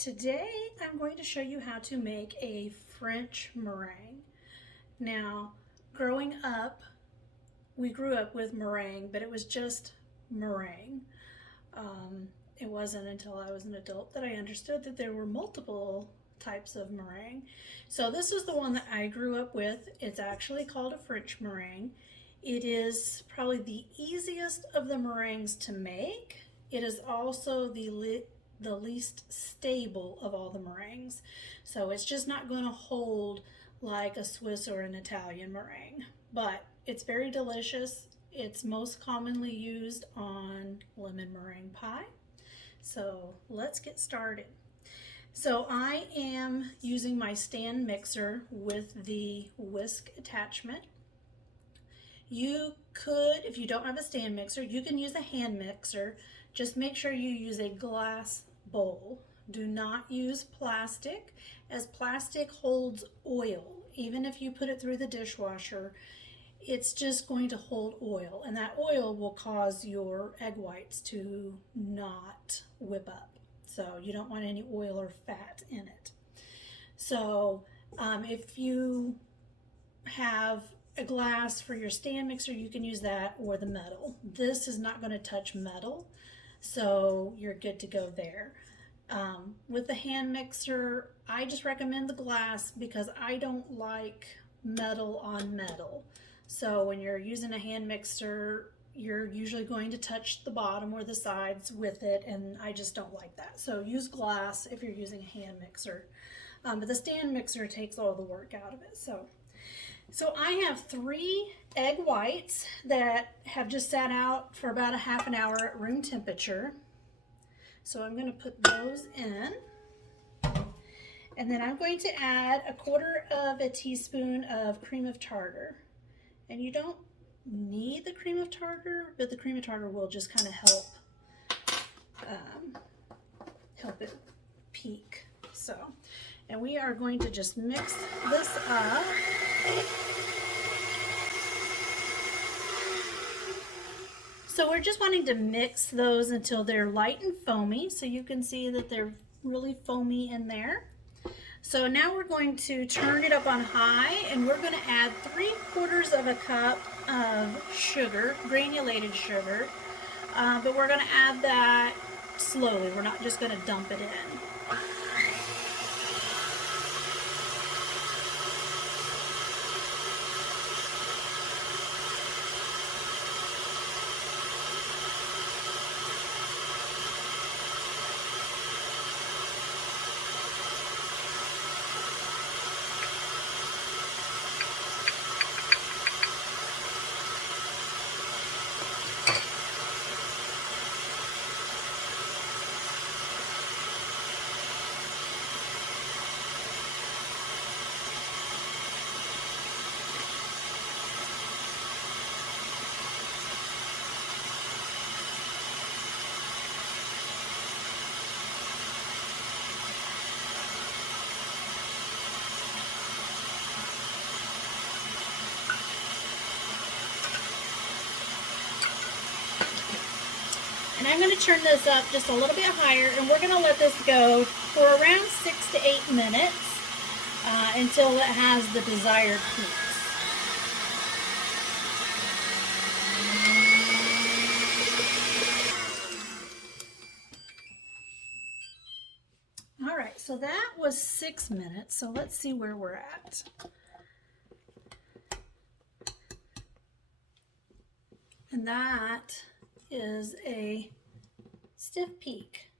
Today I'm going to show you how to make a French meringue. Now, growing up, we grew up with meringue, but it was just meringue. It wasn't until I was an adult that I understood that there were multiple types of meringue. So this is the one that I grew up with. It's actually called a French meringue. It is probably the easiest of the meringues to make. It is also the least stable of all the meringues. So it's just not going to hold like a Swiss or an Italian meringue, but it's very delicious. It's most commonly used on lemon meringue pie. So let's get started. So I am using my stand mixer with the whisk attachment. You could, if you don't have a stand mixer, you can use a hand mixer. Just make sure you use a glass bowl. Do not use plastic, as plastic holds oil. Even if you put it through the dishwasher, it's just going to hold oil, and that oil will cause your egg whites to not whip up. So you don't want any oil or fat in it. So if you have a glass for your stand mixer, you can use that, or the metal. This is not going to touch metal, so you're good to go there. With the hand mixer, I just recommend the glass because I don't like metal on metal. So when you're using a hand mixer, you're usually going to touch the bottom or the sides with it, and I just don't like that. So use glass if you're using a hand mixer. But the stand mixer takes all the work out of it. So I have 3 egg whites that have just sat out for about a half an hour at room temperature. So I'm going to put those in. And then I'm going to add 1/4 teaspoon of cream of tartar. And you don't need the cream of tartar, but the cream of tartar will just kind of help it peak. So, and we are going to just mix this up. So we're just wanting to mix those until they're light and foamy, so you can see that they're really foamy in there. So now we're going to turn it up on high, and we're going to add 3/4 cup of sugar, granulated sugar, but we're going to add that slowly. We're not just going to dump it in. And I'm going to turn this up just a little bit higher, and we're going to let this go for around 6 to 8 minutes until it has the desired peaks. All right, so that was 6 minutes, so let's see where we're at. And that is a stiff peak,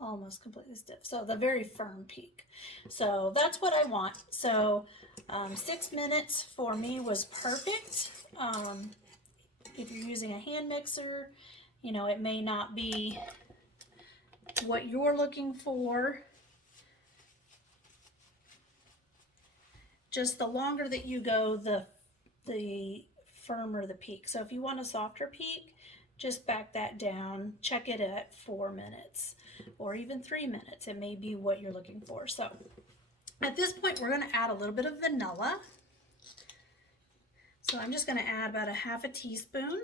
almost completely stiff, so the very firm peak. So that's what I want. So 6 minutes for me was perfect. If you're using a hand mixer, you know, it may not be what you're looking for. Just the longer that you go, the firmer the peak. So if you want a softer peak, just back that down, check it at 4 minutes or even 3 minutes. It may be what you're looking for. So at this point, we're going to add a little bit of vanilla. So I'm just going to add about 1/2 teaspoon.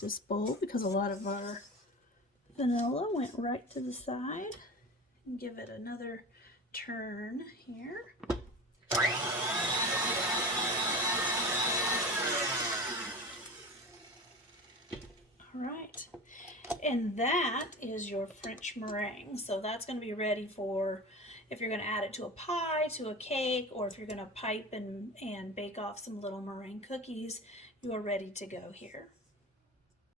take this bowl because a lot of our vanilla went right to the side, and give it another turn here. All right, and that is your French meringue. So that's going to be ready for if you're going to add it to a pie, to a cake, or if you're going to pipe and bake off some little meringue cookies, you're ready to go here.